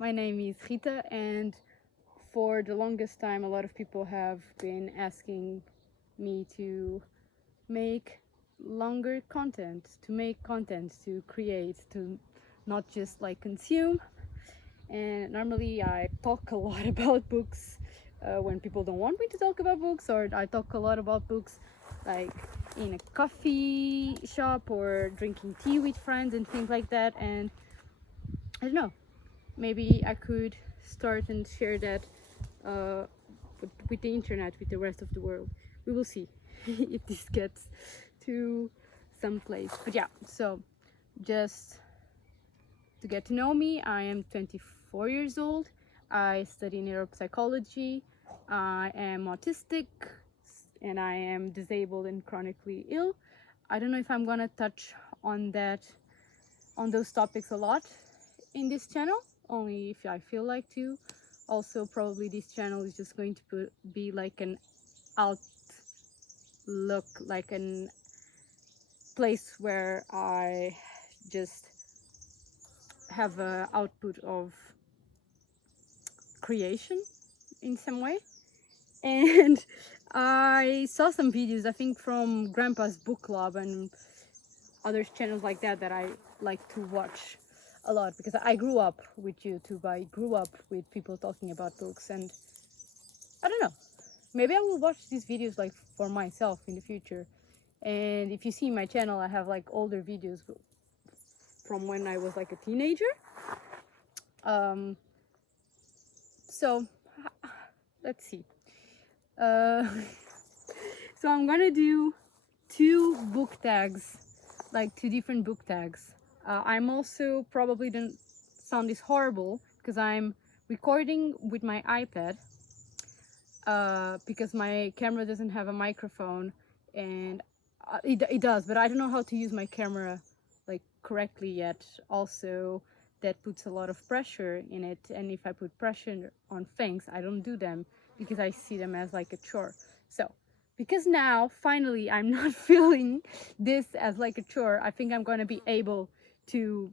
My name is Rita, and for the longest time, a lot of people have been asking me to make longer content, to create, to not just like consume. And normally I talk a lot about books when people don't want me to talk about books, or I talk a lot about books like in a coffee shop or drinking tea with friends and things like that. And I don't know, maybe I could start and share that uh, with the internet, with the rest of the world. We will see if this gets to some place. But yeah, so just to get to know me, I am 24 years old. I study neuropsychology. I am autistic and I am disabled and chronically ill. I don't know if I'm gonna touch on those topics a lot in this channel, only if I feel like to. Also, probably this channel is just going to be like an outlook, like an place where I just have an output of creation in some way. And I saw some videos, I think from Grandpa's Book Club and other channels like that I like to watch a lot, because I grew up with YouTube. I grew up with people talking about books, and I don't know, maybe I will watch these videos like for myself in the future. And if you see my channel, I have like older videos from when I was like a teenager. So let's see. So I'm gonna do two different book tags. I'm also probably don't sound this horrible because I'm recording with my iPad because my camera doesn't have a microphone, and it does, but I don't know how to use my camera like correctly yet. Also, that puts a lot of pressure in it, and if I put pressure on things, I don't do them because I see them as like a chore. So because now finally I'm not feeling this as like a chore, I think I'm gonna be able to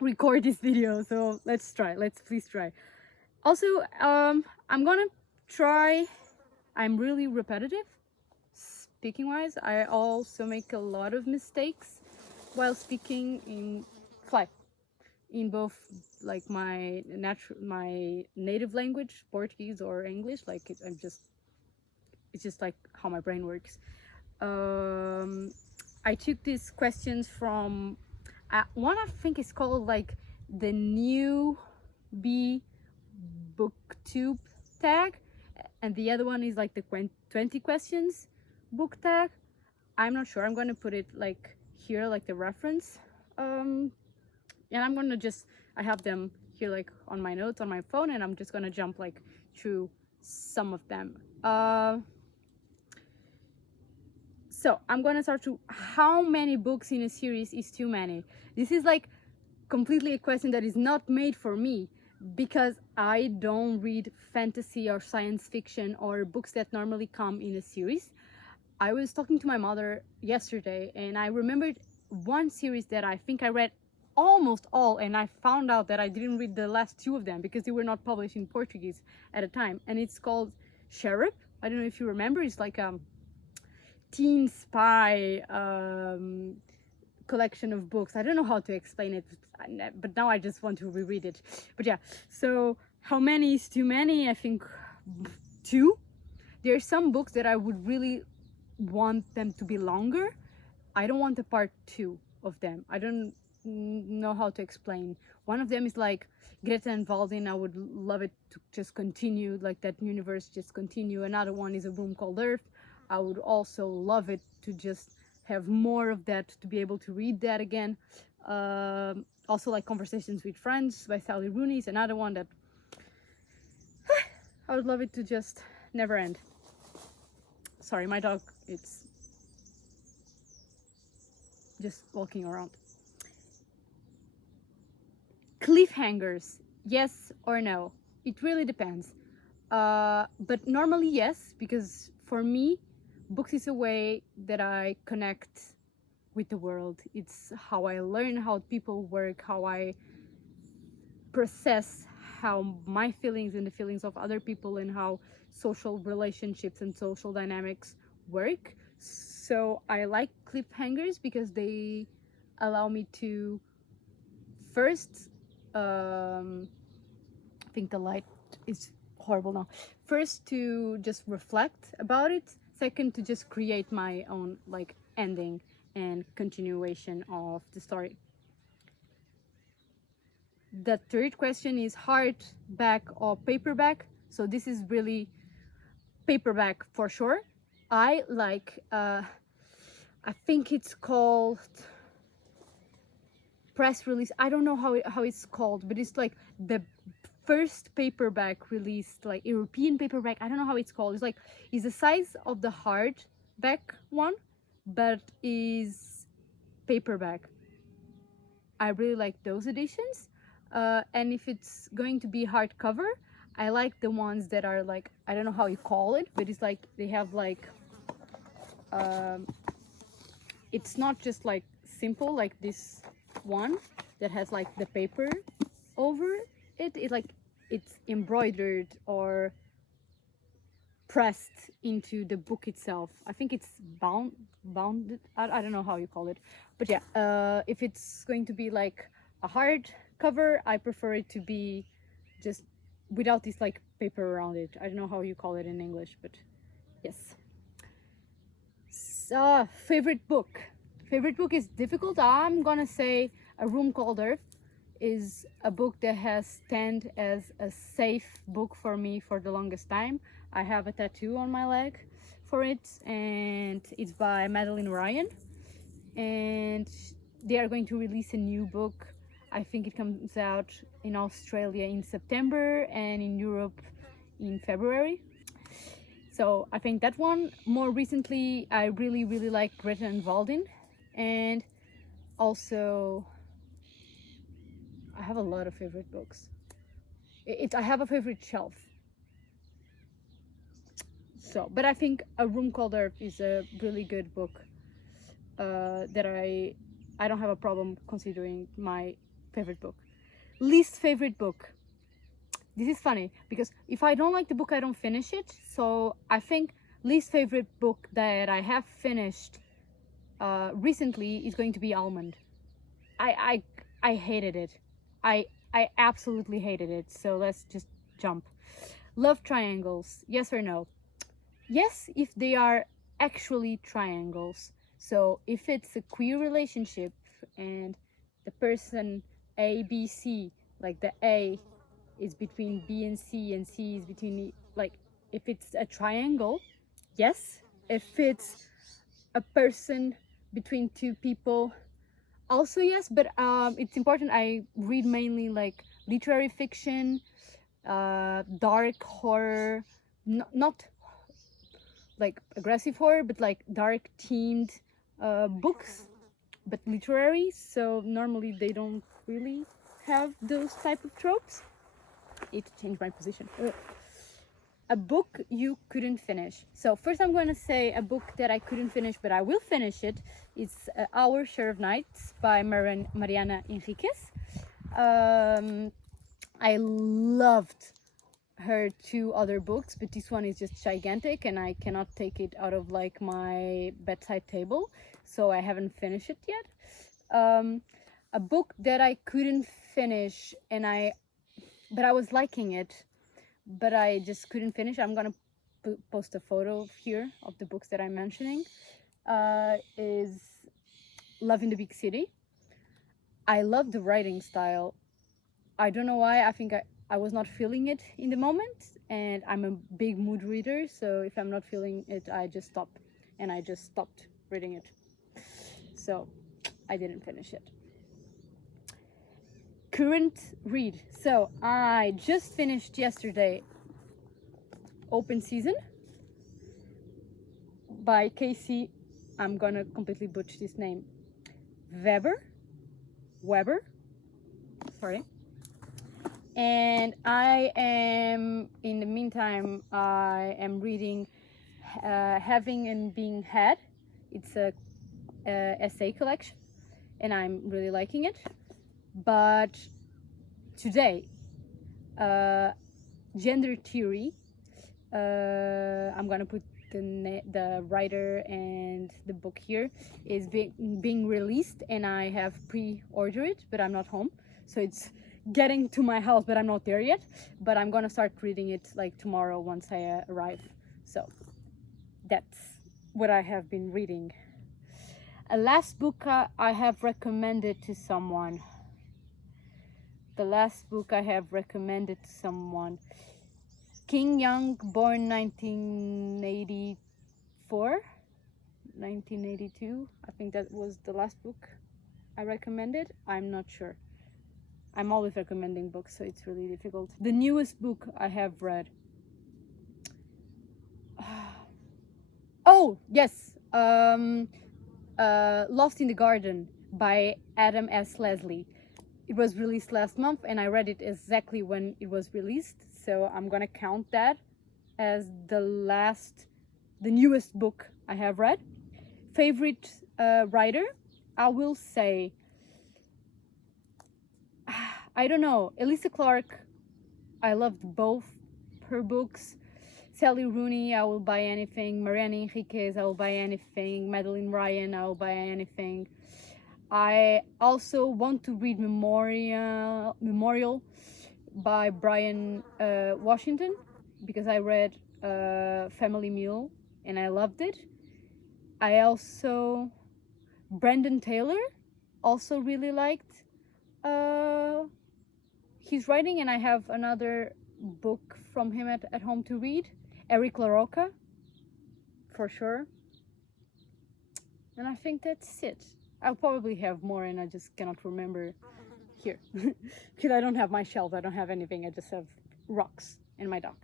record this video. So let's please try. Also, I'm gonna try. I'm really repetitive speaking wise. I also make a lot of mistakes while speaking in both like my native language, Portuguese or English. Like it's just like how my brain works. I took these questions from one, I think is called like the Newbie booktube tag, and the other one is like the 20 questions book tag. I'm not sure. I'm gonna put it like here, like the reference. And I'm gonna I have them here like on my notes on my phone, and I'm just gonna jump like through some of them. So I'm gonna start to how many books in a series is too many. This is like completely a question that is not made for me, because I don't read fantasy or science fiction or books that normally come in a series. I was talking to my mother yesterday, and I remembered one series that I think I read almost all, and I found out that I didn't read the last two of them because they were not published in Portuguese at the time, and it's called Sheriff. I don't know if you remember. It's like a teen spy collection of books. I don't know how to explain it, but now I just want to reread it. But yeah, so how many is too many? I think two. There are some books that I would really want them to be longer. I don't want a part two of them. I don't know how to explain. One of them is like Greta and Valdin. I would love it to just continue, like that universe just continue. Another one is A Room Called Earth. I would also love it to just have more of that, to be able to read that again. Also like Conversations with Friends by Sally Rooney is another one that I would love it to just never end. Sorry, my dog, it's just walking around. Cliffhangers, yes or no? It really depends. But normally yes, because for me, books is a way that I connect with the world. It's how I learn how people work, how I process how my feelings and the feelings of other people and how social relationships and social dynamics work. So I like cliffhangers because they allow me to first, I think the light is horrible now. First, to just reflect about it. Second, to just create my own like ending and continuation of the story. The third question is hardback or paperback. So this is really paperback for sure. I like, I think it's called press release. I don't know how it's called, but it's like the first paperback released, like European paperback. I don't know how it's called. It's the size of the hardback one, but is paperback. I really like those editions. And if it's going to be hardcover, I like the ones that are like, I don't know how you call it, but it's like they have like, it's not just like simple like this one that has like the paper over it. It's embroidered or pressed into the book itself. I think it's bounded. I don't know how you call it, but yeah. If it's going to be like a hard cover, I prefer it to be just without this like paper around it. I don't know how you call it in English, but yes. So, favorite book. Favorite book is difficult. I'm gonna say A Room Called Earth is a book that has stand as a safe book for me for the longest time. I have a tattoo on my leg for it, and it's by Madeline Ryan, and they are going to release a new book. I think it comes out in Australia in September and in Europe in February. So I think that one. More recently, I really like Greta and Walden, and also I have a lot of favorite books. I have a favorite shelf. So, but I think A Room Called Earth is a really good book that I don't have a problem considering my favorite book. Least favorite book. This is funny because if I don't like the book, I don't finish it. So I think least favorite book that I have finished recently is going to be Almond. I hated it. I absolutely hated it. So let's just jump. Love triangles. Yes or no? Yes, if they are actually triangles. So if it's a queer relationship and the person A, B, C, like the A is between B and C is between E, like if it's a triangle, yes. If it's a person between two people, also yes. But it's important. I read mainly like literary fiction, dark horror, not like aggressive horror, but like dark themed books, but literary. So normally they don't really have those type of tropes. I need to change my position. A book you couldn't finish. So first I'm going to say a book that I couldn't finish, but I will finish it. It's Our Share of Nights by Mariana Enriquez. I loved her two other books, but this one is just gigantic and I cannot take it out of like my bedside table, so I haven't finished it yet. A book that I couldn't finish but I was liking it, but I just couldn't finish. I'm gonna post a photo here of the books that I'm mentioning. Is Love in the Big City. I love the writing style. I don't know why. I think I was not feeling it in the moment, and I'm a big mood reader, so if I'm not feeling it, I just stop, and I just stopped reading it. So I didn't finish it. Current read. So I just finished yesterday Open Season by Casey, I'm gonna completely butcher this name, Weber, sorry. And I am, in the meantime, I am reading Having and Being Had. It's a essay collection, and I'm really liking it. But today Gender Theory. I'm gonna put the writer and the book here is being released, and I have pre-ordered it, but I'm not home, so it's getting to my house, but I'm not there yet. But I'm gonna start reading it like tomorrow once I arrive. So that's what I have been reading. A last book I have recommended to someone. The last book I have recommended to someone. King Young, born 1984, 1982. I think that was the last book I recommended. I'm not sure. I'm always recommending books, so it's really difficult. The newest book I have read. Oh, yes. Lost in the Garden by Adam S. Leslie. It was released last month, and I read it exactly when it was released, so I'm gonna count that as the newest book I have read. Favorite writer, I will say, I don't know, Elisa Clark. I loved both her books. Sally Rooney, I will buy anything. Mariana Enriquez, I will buy anything. Madeline Ryan, I will buy anything. I also want to read Memorial by Brian Washington, because I read Family Meal and I loved it. I also, Brandon Taylor, also really liked his writing, and I have another book from him at home to read. Eric LaRocca, for sure. And I think that's it. I'll probably have more, and I just cannot remember here because I don't have my shelf. I don't have anything. I just have rocks and my dog.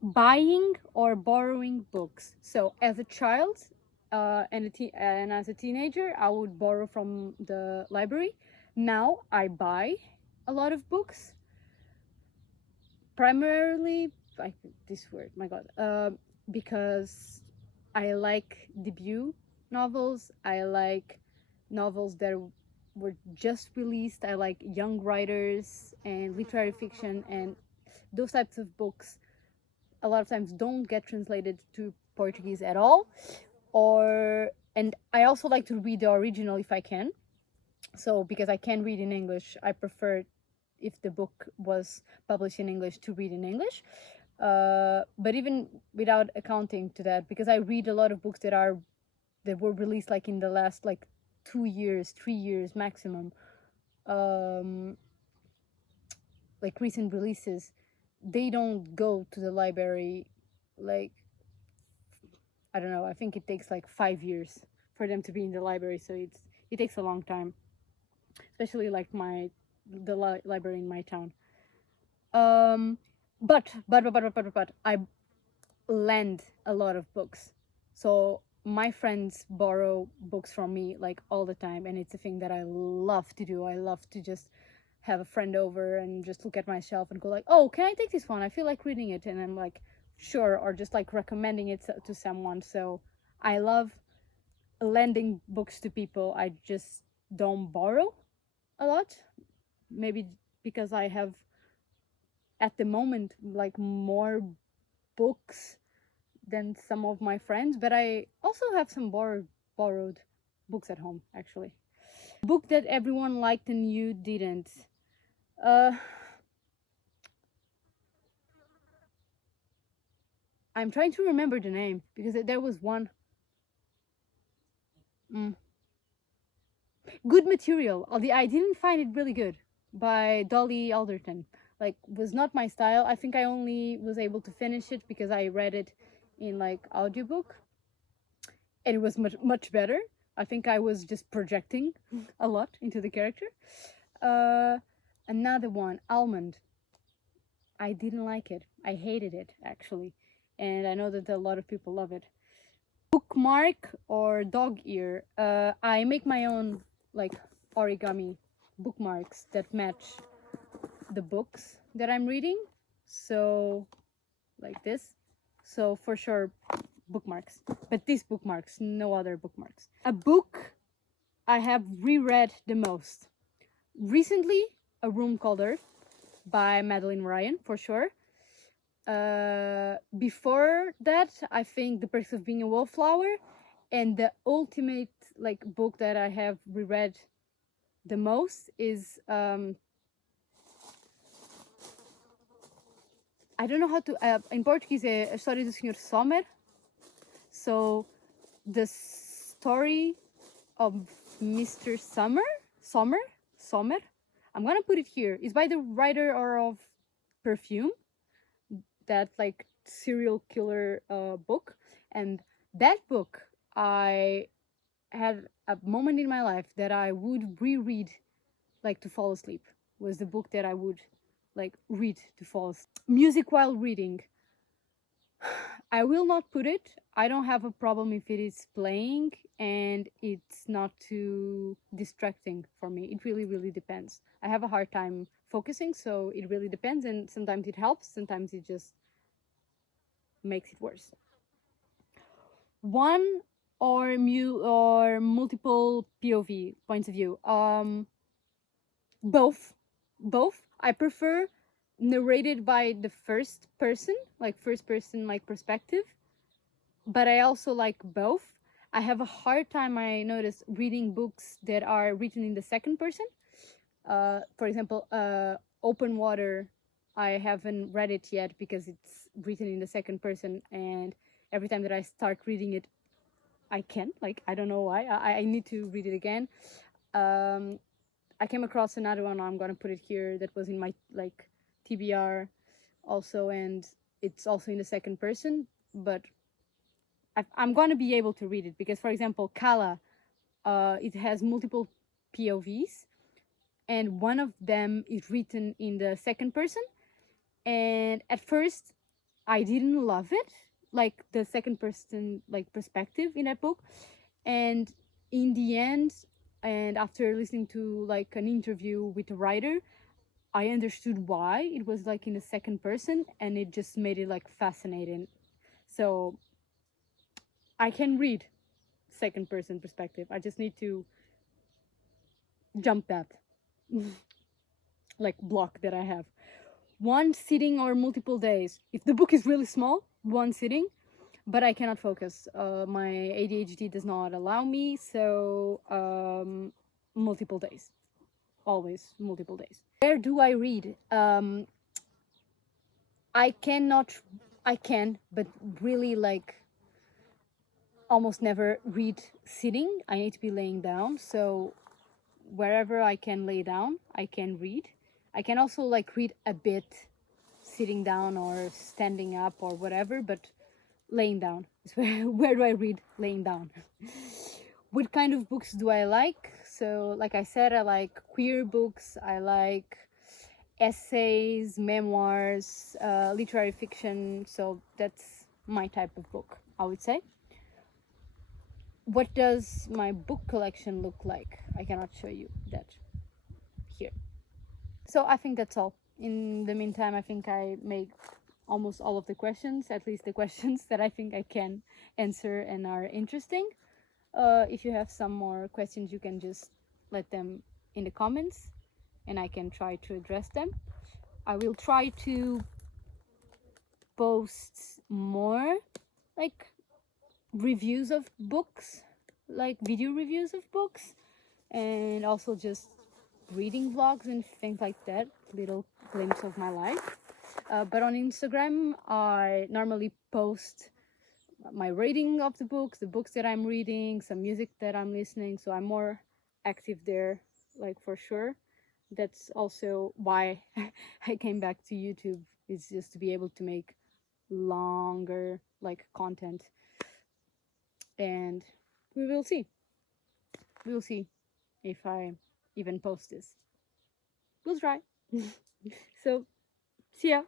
Buying or borrowing books. So as a child and as a teenager, I would borrow from the library. Now I buy a lot of books. Primarily, this word, my God, because I like debut novels. I like novels that were just released. I like young writers and literary fiction, and those types of books a lot of times don't get translated to Portuguese at all. And I also like to read the original if I can. So because I can read in English, I prefer, if the book was published in English, to read in English. But even without accounting to that, because I read a lot of books that were released like in the last 2 years, 3 years maximum, like recent releases, they don't go to the library. I don't know, I think it takes 5 years for them to be in the library, so it takes a long time, especially the library in my town. But I lend a lot of books, so my friends borrow books from me all the time, and it's a thing that I love to do. I love to just have a friend over and just look at my shelf and go oh, can I take this one? I feel like reading it, and I'm sure, or just recommending it to someone. So I love lending books to people. I just don't borrow a lot, maybe because I have at the moment more books than some of my friends, but I also have some borrowed books at home, actually. Book that everyone liked and you didn't. I'm trying to remember the name, because there was one. Good Material. I didn't find it really good, by Dolly Alderton. Was not my style. I think I only was able to finish it because I read it in audiobook, and it was much better. I think I was just projecting a lot into the character. Another one, Almond. I didn't like it. I hated it, actually, and I know that a lot of people love it. Bookmark or dog ear. I make my own origami bookmarks that match the books that I'm reading, so like this. So for sure, bookmarks, but these bookmarks, no other bookmarks. A book I have reread the most recently, A Room Called Earth by Madeline Ryan, for sure. Before that, I think The Perks of Being a Wallflower, and the ultimate like book that I have reread the most is I don't know how to in Portuguese é A História do Sr. Sommer. So the story of Mr. Sommer. I'm gonna put it here. It's by the writer of Perfume, that like serial killer book. And that book, I had a moment in my life that I would reread like to fall asleep. Was the book that I would like read to fall asleep. Music while reading, I will not put it. I don't have a problem if it is playing and it's not too distracting for me. It really depends. I have a hard time focusing, so it really depends, and sometimes it helps, sometimes it just makes it worse. One or multiple POV, points of view. Both. I prefer narrated by the first person like perspective, but I also like both. I have a hard time, I notice, reading books that are written in the second person. For example, Open Water, I haven't read it yet because it's written in the second person, and every time that I start reading it, I can't, like, I don't know why. I need to read it again. I came across another one, I'm gonna put it here, that was in my like TBR also, and it's also in the second person, but I'm gonna be able to read it because, for example, Kala, it has multiple POVs, and one of them is written in the second person, and at first I didn't love it, like the second person like perspective in that book, and in the end, and after listening to like an interview with a writer, I understood why it was like in the second person, and it just made it like fascinating. So I can read second person perspective. I just need to jump that like block that I have. One sitting or multiple days. If the book is really small, one sitting, but I cannot focus. My ADHD does not allow me, so multiple days. Always multiple days. Where do I read? I can, but really like almost never read sitting. I need to be laying down, so wherever I can lay down, I can read. I can also like read a bit sitting down or standing up or whatever, but laying down is where do I read? Laying down. What kind of books do I like? So like I said, I like queer books, I like essays, memoirs, literary fiction, so that's my type of book, I would say. What does my book collection look like? I cannot show you that here. So I think that's all. In the meantime, I think I make almost all of the questions, at least the questions that I think I can answer and are interesting. If you have some more questions, you can just let them in the comments and I can try to address them. I will try to post more like reviews of books, like video reviews of books, and also just reading vlogs and things like that, little glimpse of my life. But on Instagram, I normally post my rating of the books that I'm reading, some music that I'm listening, so I'm more active there, like for sure. That's also why I came back to YouTube, is just to be able to make longer like content, and we will see if I even post this. We'll try. So see ya.